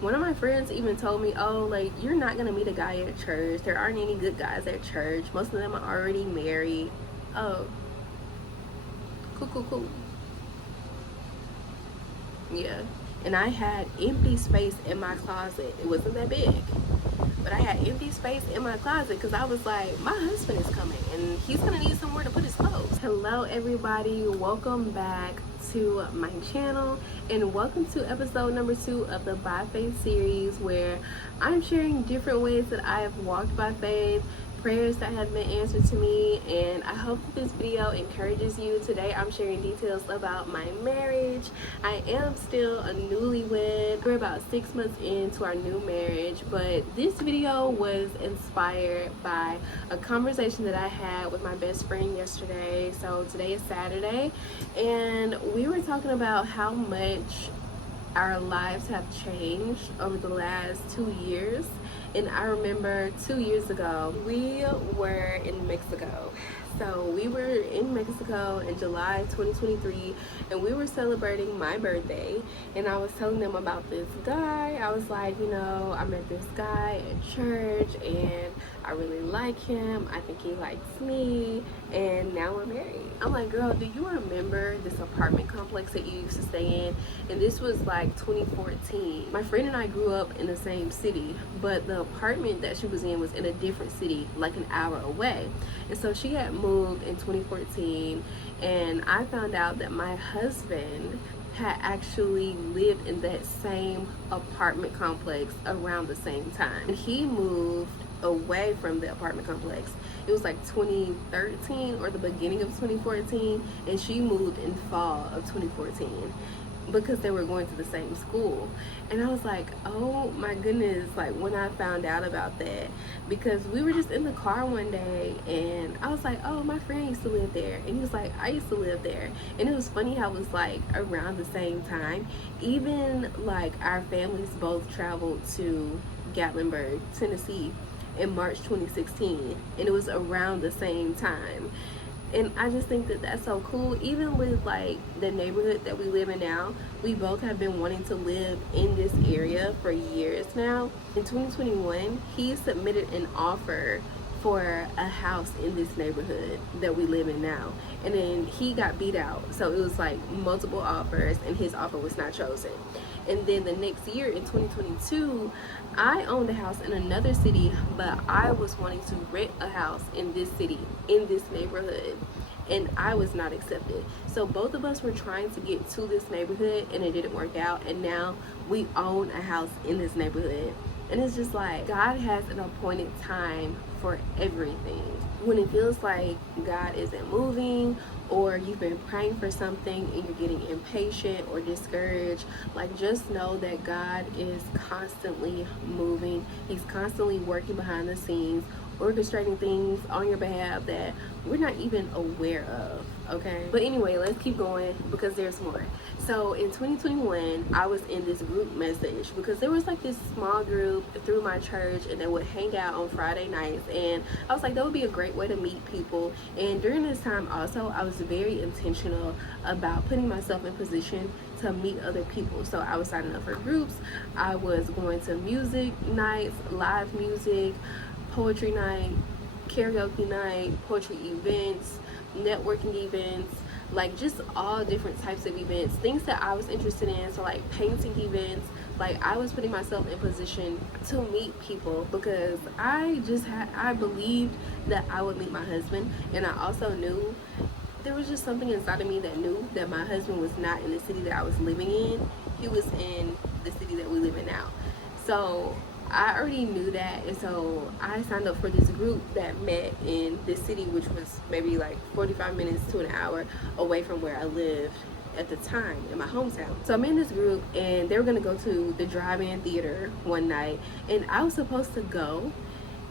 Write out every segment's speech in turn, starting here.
One of my friends even told me, oh, like, you're not gonna meet a guy at church. There aren't any good guys at church. Most of them are already married. Oh, cool, cool, cool. Yeah. And I had empty space in my closet. It wasn't that big, but I had empty space in my closet because I was like, my husband is coming and he's gonna need somewhere to put his clothes. Hello everybody, welcome back to my channel and welcome to episode number 2 of the By Faith series, where I'm sharing different ways that I have walked by faith, prayers that have been answered to me, and I hope that this video encourages you. Today I'm sharing details about my marriage. I am still a newlywed. We're about 6 months into our new marriage, but this video was inspired by a conversation that I had with my best friend yesterday. So today is Saturday, and we were talking about how much our lives have changed over the last 2 years. And I remember 2 years ago, we were in Mexico. So we were in Mexico in July 2023, and we were celebrating my birthday. And I was telling them about this guy. I was like, you know, I met this guy at church and I really like him. I think he likes me, and now we're married. I'm like, girl, do you remember this apartment complex that you used to stay in? And this was like 2014. My friend and I grew up in the same city, but the apartment that she was in was in a different city, like an hour away. And so she had moved in 2014, and I found out that my husband had actually lived in that same apartment complex around the same time. And he moved away from the apartment complex. It was like 2013 or the beginning of 2014, and she moved in fall of 2014 because they were going to the same school. And I was like, oh my goodness, like when I found out about that, because we were just in the car one day and I was like, oh, my friend used to live there, and he was like, I used to live there. And it was funny how it was like around the same time. Even like our families both traveled to Gatlinburg, Tennessee in March 2016, and it was around the same time. And I just think that that's so cool. Even with like the neighborhood that we live in now, we both have been wanting to live in this area for years now. In 2021, he submitted an offer for a house in this neighborhood that we live in now, and then he got beat out. So it was like multiple offers, and his offer was not chosen. And then the next year in 2022, I owned a house in another city, but I was wanting to rent a house in this city, in this neighborhood, and I was not accepted. So both of us were trying to get to this neighborhood, and it didn't work out. And now we own a house in this neighborhood. And it's just like God has an appointed time for everything. When it feels like God isn't moving, or you've been praying for something and you're getting impatient or discouraged, like just know that God is constantly moving. He's constantly working behind the scenes, orchestrating things on your behalf that we're not even aware of, okay? But anyway, let's keep going because there's more. So in 2021, I was in this group message because there was like this small group through my church, and they would hang out on Friday nights, and I was like, that would be a great way to meet people. And during this time also, I was very intentional about putting myself in position to meet other people. So I was signing up for groups, I was going to music nights, live music, poetry night, karaoke night, poetry events, networking events, like just all different types of events, things that I was interested in. So like painting events, like I was putting myself in position to meet people because I believed that I would meet my husband, and I also knew there was just something inside of me that knew that my husband was not in the city that I was living in. He was in the city that we live in now. So I already knew that, and so I signed up for this group that met in this city, which was maybe like 45 minutes to an hour away from where I lived at the time in my hometown. So I'm in this group, and they were gonna go to the drive-in theater one night, and I was supposed to go,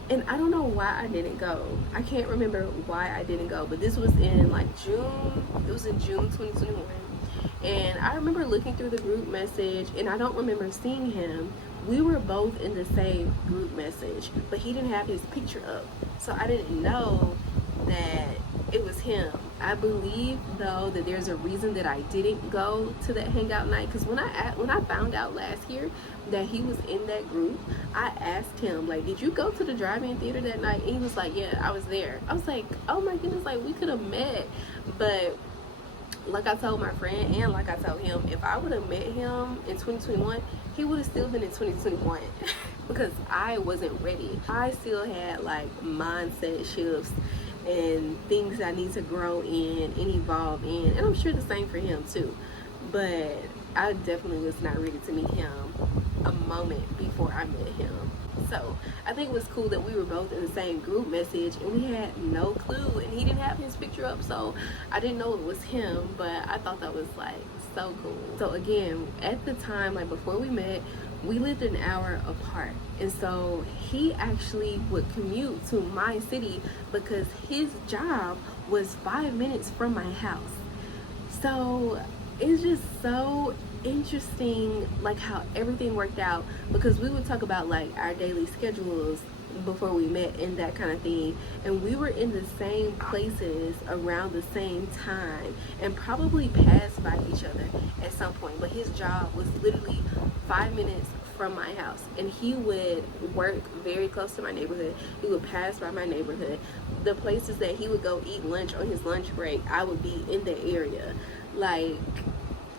and I don't know why I didn't go. I can't remember why I didn't go, but this was in like June. It was in June 2021. And I remember looking through the group message, and I don't remember seeing him. We were both in the same group message, but he didn't have his picture up. So I didn't know that it was him. I believe though that there's a reason that I didn't go to that hangout night, because when I found out last year that he was in that group, I asked him, like, did you go to the drive-in theater that night? And he was like, yeah, I was there. I was like, oh my goodness, like we could have met. But like I told my friend and like I told him, if I would have met him in 2021, he would have still been in 2021 because I wasn't ready. I still had like mindset shifts and things I need to grow in and evolve in, and I'm sure the same for him too. But I definitely was not ready to meet him a moment before I met him. So I think it was cool that we were both in the same group message and we had no clue, and he didn't have his picture up, so I didn't know it was him, but I thought that was like so cool. So again, at the time, like before we met, we lived an hour apart, and so he actually would commute to my city because his job was 5 minutes from my house. So it's just so interesting, like how everything worked out, because we would talk about like our daily schedules before we met and that kind of thing, and we were in the same places around the same time and probably passed by each other at some point. But his job was literally 5 minutes from my house, and he would work very close to my neighborhood. He would pass by my neighborhood. The places that he would go eat lunch on his lunch break, I would be in the area. Like,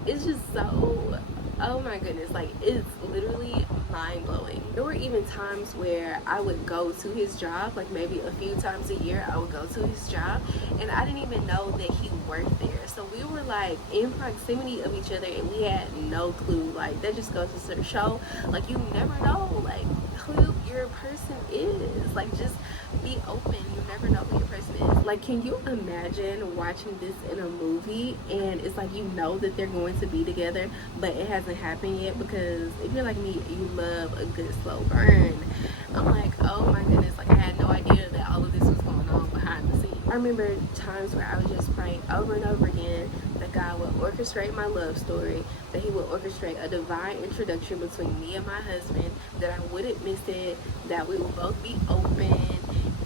it's just so, oh my goodness, like it's literally mind-blowing. There were even times where I would go to his job, like maybe a few times a year I would go to his job, and I didn't even know that he worked there. So we were like in proximity of each other and we had no clue. Like that just goes to show, like you never know like who your person is. Like just be open, you never know who your person is. Like, can you imagine watching this in a movie and it's like you know that they're going to be together but it hasn't happened yet? Because if you're like me, you love a good slow burn. I'm like, oh my goodness, like I had no idea that all of this was going on behind the scenes. I remember times where I would just pray over and over again that God would orchestrate my love story, that he would orchestrate a divine introduction between me and my husband, that I wouldn't miss it, that we would both be open,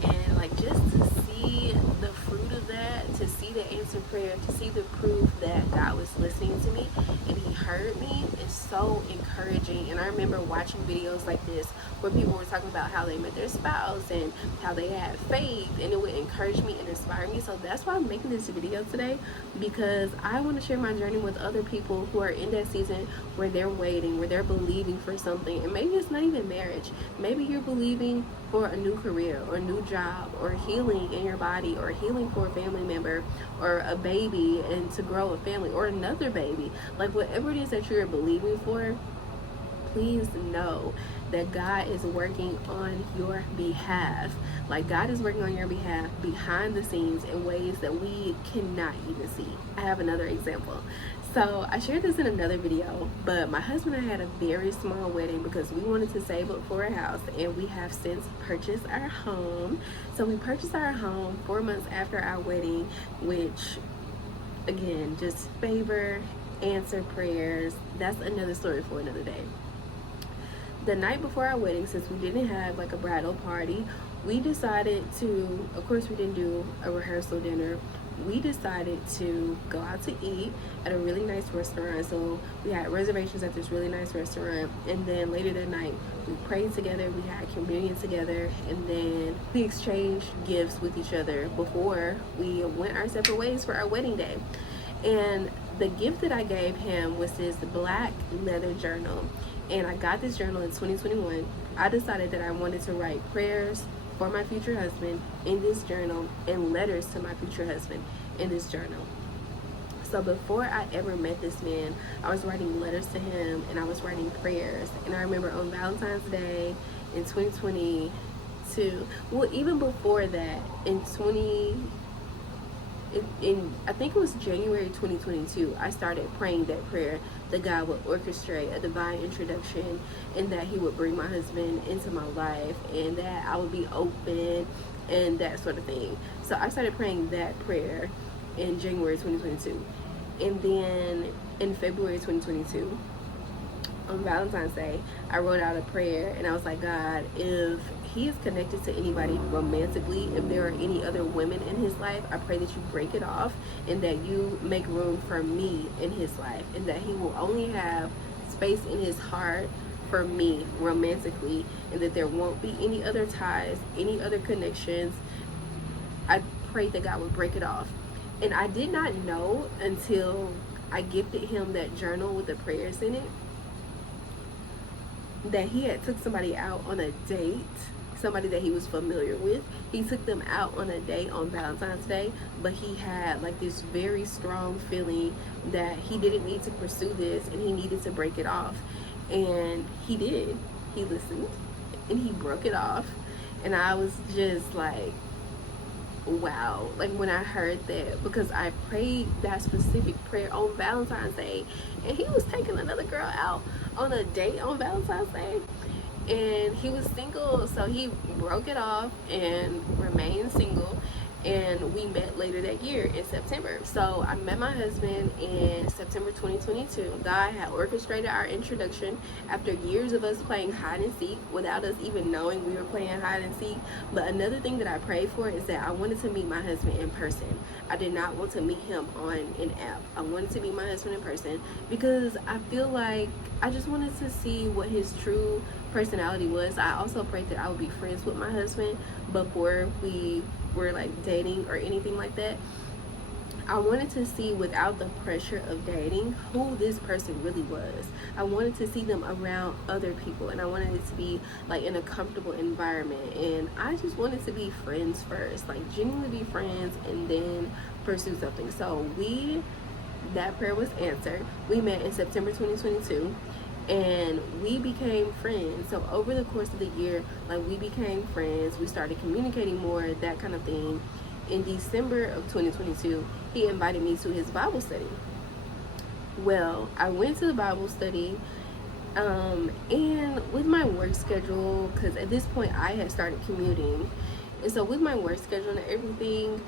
and like just to see the fruit of that, to see the answered prayer, to see the proof that God was listening to me and he heard me is so encouraging. And I remember watching videos like this where people were talking about how they met their spouse and how they had faith, and it would encourage me and inspire me. So that's why I'm making this video today, because I want to share my journey with other people who are in that season where they're waiting, where they're believing for something. And maybe it's not even marriage, maybe you're believing for a new career or a new job or healing in your body or healing for a family member or a baby and to grow a family or another baby. Like whatever it is that you're believing for, please know that God is working on your behalf. Like God is working on your behalf behind the scenes in ways that we cannot even see. I have another example. So I shared this in another video, but my husband and I had a very small wedding because we wanted to save up for a house, and we have since purchased our home. So we purchased our home 4 months after our wedding, which again, just favor, answer prayers. That's another story for another day. The night before our wedding, since we didn't have like a bridal party, we decided to, of course we didn't do a rehearsal dinner, we decided to go out to eat at a really nice restaurant. So we had reservations at this really nice restaurant, and then later that night we prayed together, we had communion together, and then we exchanged gifts with each other before we went our separate ways for our wedding day. And the gift that I gave him was this black leather journal, and I got this journal in 2021. I decided that I wanted to write prayers for my future husband in this journal and letters to my future husband in this journal. So before I ever met this man, I was writing letters to him and I was writing prayers. And I remember on Valentine's Day in 2022, well, even before that, I think it was January 2022, I started praying that prayer that God would orchestrate a divine introduction and that he would bring my husband into my life and that I would be open and that sort of thing. So I started praying that prayer in January 2022. And then in February 2022, on Valentine's Day, I wrote out a prayer and I was like, God, if he is connected to anybody romantically, if there are any other women in his life, I pray that you break it off and that you make room for me in his life, and that he will only have space in his heart for me romantically, and that there won't be any other ties, any other connections. I pray that God would break it off. And I did not know until I gifted him that journal with the prayers in it that he had took somebody out on a date, somebody that he was familiar with. He took them out on a date on Valentine's Day, but he had like this very strong feeling that he didn't need to pursue this and he needed to break it off. And he did. He listened and he broke it off. And I was just like, wow. Like when I heard that, because I prayed that specific prayer on Valentine's Day, and he was taking another girl out on a date on Valentine's Day, and he was single, so he broke it off and remained single. And we met later that year in September. So I met my husband in September 2022. God had orchestrated our introduction after years of us playing hide and seek without us even knowing we were playing hide and seek. But another thing that I prayed for is that I wanted to meet my husband in person. I did not want to meet him on an app. I wanted to meet my husband in person because I feel like I just wanted to see what his true personality was. I also prayed that I would be friends with my husband before we were like dating or anything like that. I wanted to see, without the pressure of dating, who this person really was. I wanted to see them around other people, and I wanted it to be like in a comfortable environment. And I just wanted to be friends first, like genuinely be friends and then pursue something. So that prayer was answered. We met in September 2022 and we became friends. So over the course of the year, like, we became friends, we started communicating more, that kind of thing. In December of 2022, he invited me to his Bible study. Well, I went to the Bible study, and with my work schedule, because at this point I had started commuting, and so with my work schedule and everything,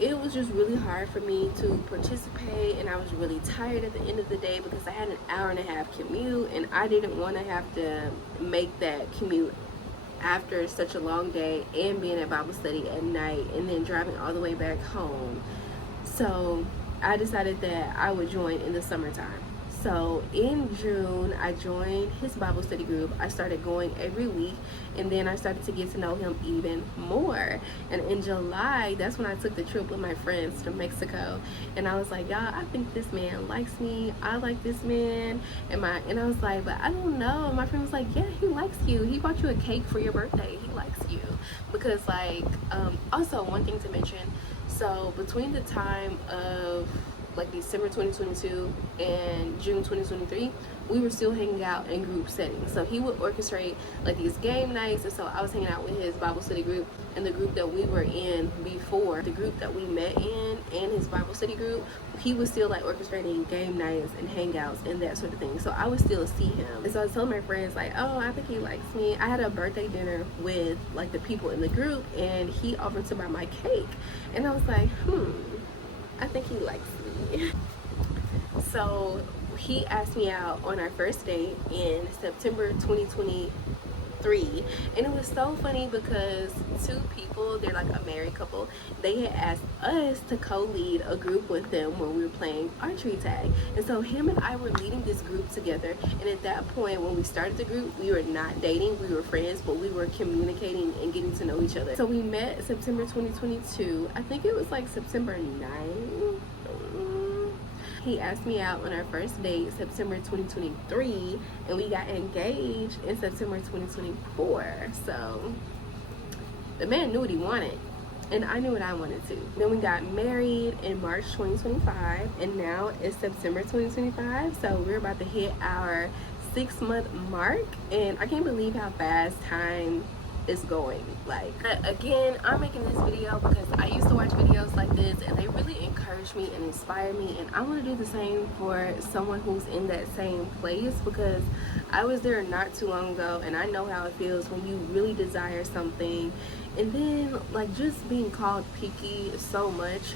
it was just really hard for me to participate, and I was really tired at the end of the day because I had an hour and a half commute, and I didn't want to have to make that commute after such a long day and being at Bible study at night and then driving all the way back home. So I decided that I would join in the summertime. So in June, I joined his Bible study group. I started going every week, and then I started to get to know him even more. And in July, that's when I took the trip with my friends to Mexico. And I was like, y'all, I think this man likes me. I like this man. And I was like, but I don't know. My friend was like, yeah, he likes you. He bought you a cake for your birthday. He likes you. Because also one thing to mention, so between the time of like December 2022 and June 2023, we were still hanging out in group settings. So he would orchestrate like these game nights, and so I was hanging out with his Bible study group and the group that we were in before, the group that we met in and his Bible study group. He was still like orchestrating game nights and hangouts and that sort of thing, so I would still see him. And so I was telling my friends like, oh, I think he likes me. I had a birthday dinner with like the people in the group, and he offered to buy my cake, and I was like, I think he likes me. So he asked me out on our first date in September 2023, and it was so funny because two people, they're like a married couple, they had asked us to co-lead a group with them when we were playing archery tag. And so him and I were leading this group together, and at that point when we started the group, we were not dating, we were friends, but we were communicating and getting to know each other. So we met September 2022. I think it was like September 9th. He asked me out on our first date September 2023, and we got engaged in September 2024. So the man knew what he wanted, and I knew what I wanted too. Then we got married in March 2025, and now it's September 2025. So we're about to hit our 6-month mark, and I can't believe how fast time is going. Like, again, I'm making this video because I used to watch videos like this, and they really encourage me and inspire me, and I want to do the same for someone who's in that same place, because I was there not too long ago, and I know how it feels when you really desire something and then like just being called picky so much.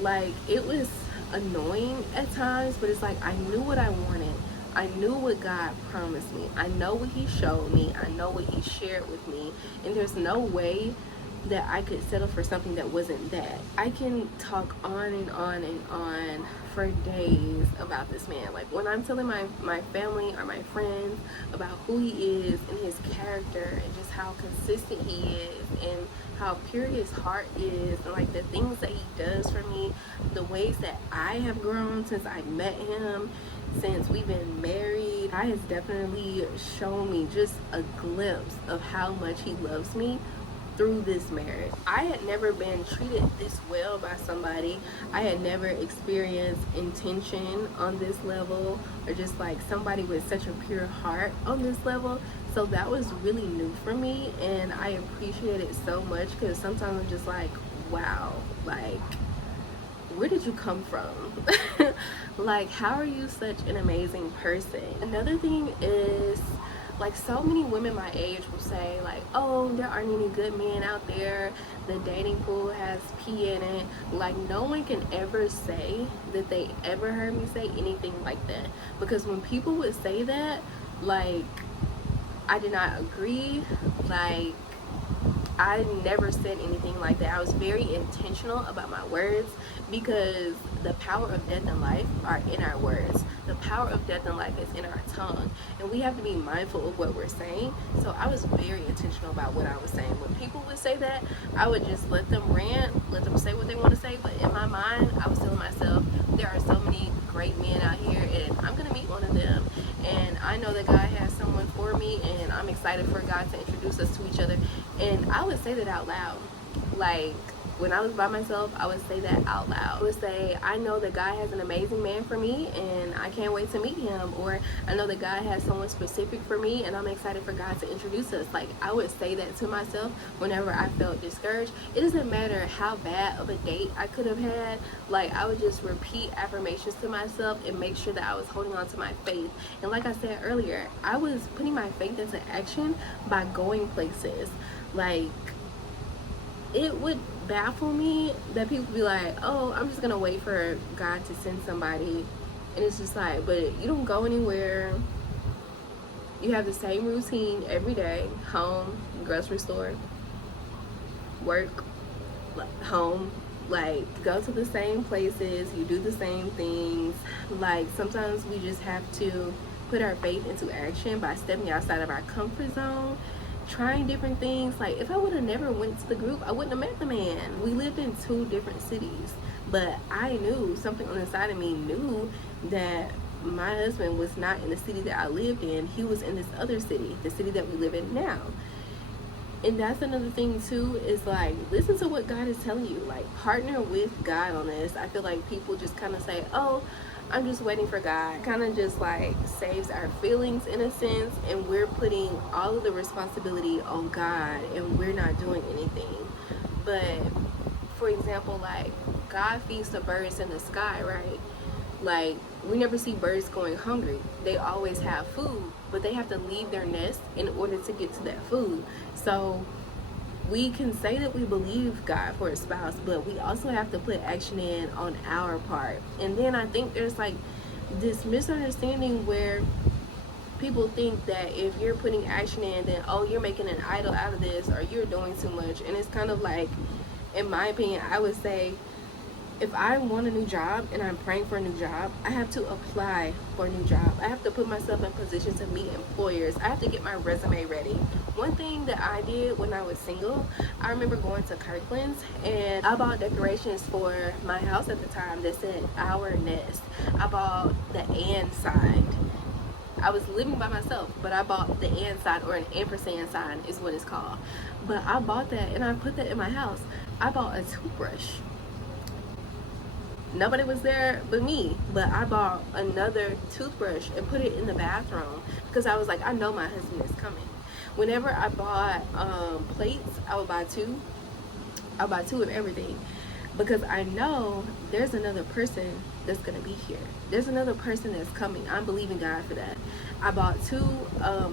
Like, it was annoying at times, but it's like I knew what I wanted. I knew what God promised me. I know what he showed me. I know what he shared with me. And there's no way that I could settle for something that wasn't that. I can talk on and on and on for days about this man. Like when I'm telling my family or my friends about who he is and his character and just how consistent he is and how pure his heart is and like the things that he does for me, the ways that I have grown since I met him, since we've been married, God has definitely shown me just a glimpse of how much he loves me through this marriage. I had never been treated this well by somebody. I had never experienced intention on this level, or just like somebody with such a pure heart on this level. So that was really new for me, and I appreciate it so much, because sometimes I'm just like, wow, like, where did you come from? Like, how are you such an amazing person? Another thing is, like, so many women my age will say, like, oh, there aren't any good men out there, the dating pool has pee in it. Like, no one can ever say that they ever heard me say anything like that, because when people would say that, like, I did not agree. Like, I never said anything like that. I was very intentional about my words, because the power of death and life are in our words. The power of death and life is in our tongue, and we have to be mindful of what we're saying. So I was very intentional about what I was saying. When people would say that, I would just let them rant, let them say what they want to say, but in my mind, I was telling myself, there are so many great men out here, and I'm going to meet one of them, and I know that God has someone for me, and I'm excited for God to introduce us to each other. And I would say that out loud. Like, when I was by myself, I would say that out loud. I would say, I know that God has an amazing man for me, and I can't wait to meet him. Or I know that God has someone specific for me, and I'm excited for God to introduce us. Like, I would say that to myself whenever I felt discouraged. It doesn't matter how bad of a date I could have had. Like, I would just repeat affirmations to myself and make sure that I was holding on to my faith. And like I said earlier, I was putting my faith into action by going places. Like, it would baffle me that people be like, oh, I'm just gonna wait for God to send somebody, and it's just like, but you don't go anywhere. You have the same routine every day: home, grocery store, work, home. Like, go to the same places, you do the same things. Like, sometimes we just have to put our faith into action by stepping outside of our comfort zone, trying different things. Like, if I would have never went to the group, I wouldn't have met the man. We lived in 2 different cities, but I knew, something on the inside of me knew that my husband was not in the city that I lived in. He was in this other city, the city that we live in now. And that's another thing too, is like, listen to what God is telling you. Like, partner with God on this. I feel like people just kind of say, oh, I'm just waiting for God. Kind of just like saves our feelings in a sense, and we're putting all of the responsibility on God, and we're not doing anything. But for example, like, God feeds the birds in the sky, right? Like, we never see birds going hungry. They always have food, but they have to leave their nest in order to get to that food. So we can say that we believe God for a spouse, but we also have to put action in on our part. And then I think there's like this misunderstanding where people think that if you're putting action in, then, oh, you're making an idol out of this, or you're doing too much. And it's kind of like, in my opinion, I would say, if I want a new job and I'm praying for a new job, I have to apply for a new job. I have to put myself in position to meet employers. I have to get my resume ready. One thing that I did when I was single, I remember going to Kirkland's, and I bought decorations for my house at the time that said "Our Nest." I bought the and sign. I was living by myself, but I bought the and sign, or an ampersand sign is what it's called. But I bought that, and I put that in my house. I bought a toothbrush. Nobody was there but me, but I bought another toothbrush and put it in the bathroom, because I was like, I know my husband is coming. Whenever I bought plates, I would buy 2. I'll buy 2 of everything, because I know there's another person that's gonna be here. There's another person that's coming. I'm believing God for that. I bought 2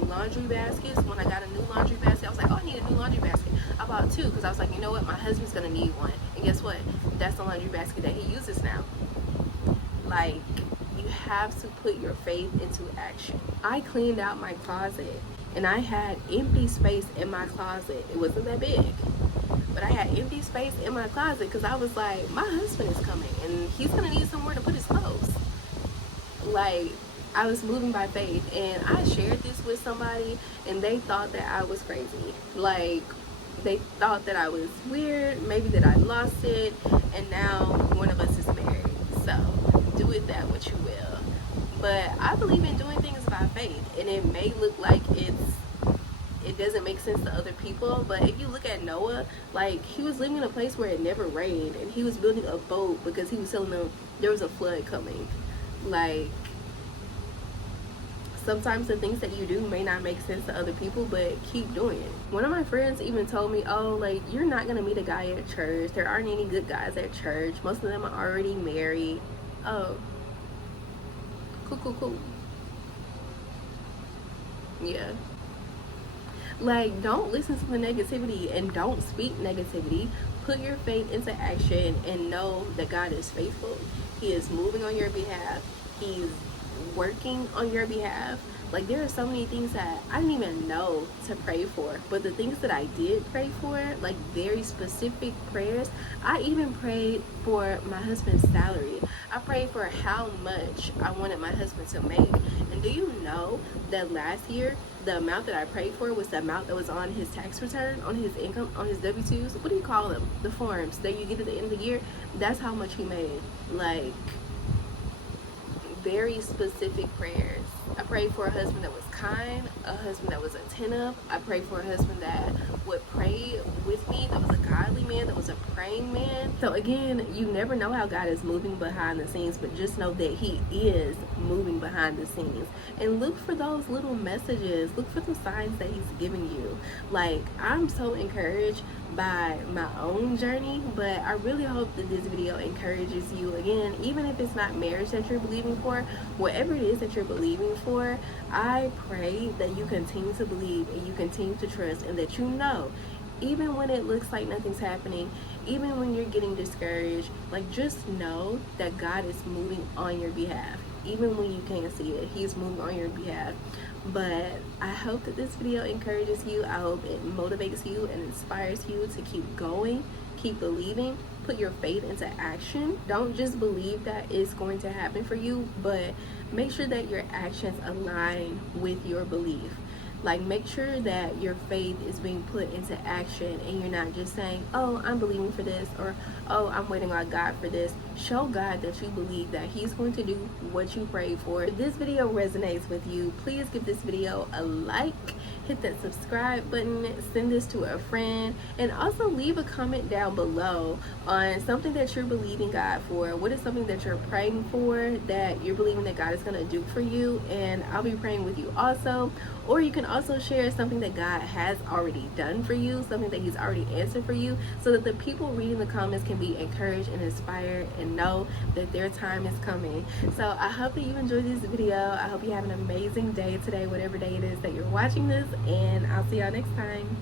laundry baskets. When I got a new laundry basket, I was like, oh, I need a new laundry basket. I bought 2 because I was like, you know what, my husband's gonna need one. And guess what? That's the laundry basket that he uses now. Like, you have to put your faith into action. I cleaned out my closet and I had empty space in my closet. It wasn't that big, but I had empty space in my closet because I was like, my husband is coming and he's gonna need somewhere to put his clothes. Like, I was moving by faith, and I shared this with somebody and they thought that I was crazy. Like, they thought that I was weird, maybe that I lost it, and now one of us is married. So do with that what you will. But I believe in doing things by faith, and it may look like it doesn't make sense to other people, but if you look at Noah, like, he was living in a place where it never rained, and he was building a boat because he was telling them there was a flood coming. Like, sometimes the things that you do may not make sense to other people, but keep doing it. One of my friends even told me, oh, like, you're not gonna meet a guy at church, there aren't any good guys at church, most of them are already married. Oh, cool. Yeah, like, don't listen to the negativity and don't speak negativity. Put your faith into action and know that God is faithful. He is moving on your behalf. He's working on your behalf. Like, there are so many things that I didn't even know to pray for, but the things that I did pray for, like very specific prayers, I even prayed for my husband's salary. I prayed for how much I wanted my husband to make. And do you know that last year the amount that I prayed for was the amount that was on his tax return, on his income, on his W-2s? What do you call them? The forms that you get at the end of the year. That's how much he made. Like, very specific prayers. I prayed for a husband that was kind, a husband that was attentive. I prayed for a husband that would pray with me, that was a godly man, that was a praying man. So again, you never know how God is moving behind the scenes, but just know that he is moving behind the scenes. And look for those little messages. Look for the signs that he's giving you. Like, I'm so encouraged by my own journey, but I really hope that this video encourages you. Again, even if it's not marriage that you're believing for, whatever it is that you're believing for, I pray that you continue to believe and you continue to trust, and that you know, even when it looks like nothing's happening, even when you're getting discouraged, like, just know that God is moving on your behalf. Even when you can't see it, he's moving on your behalf. But I hope that this video encourages you. I hope it motivates you and inspires you to keep going, keep believing, put your faith into action. Don't just believe that it's going to happen for you, but make sure that your actions align with your belief. Like, make sure that your faith is being put into action and you're not just saying, oh, I'm believing for this, or oh, I'm waiting on God for this. Show God that you believe that he's going to do what you prayed for. If this video resonates with you, please give this video a like, hit that subscribe button, send this to a friend, and also leave a comment down below on something that you're believing God for. What is something that you're praying for that you're believing that God is going to do for you? And I'll be praying with you also. Or you can also share something that God has already done for you, something that he's already answered for you, so that the people reading the comments can be encouraged and inspired and know that their time is coming. So I hope that you enjoyed this video. I hope you have an amazing day today, whatever day it is that you're watching this, and I'll see y'all next time.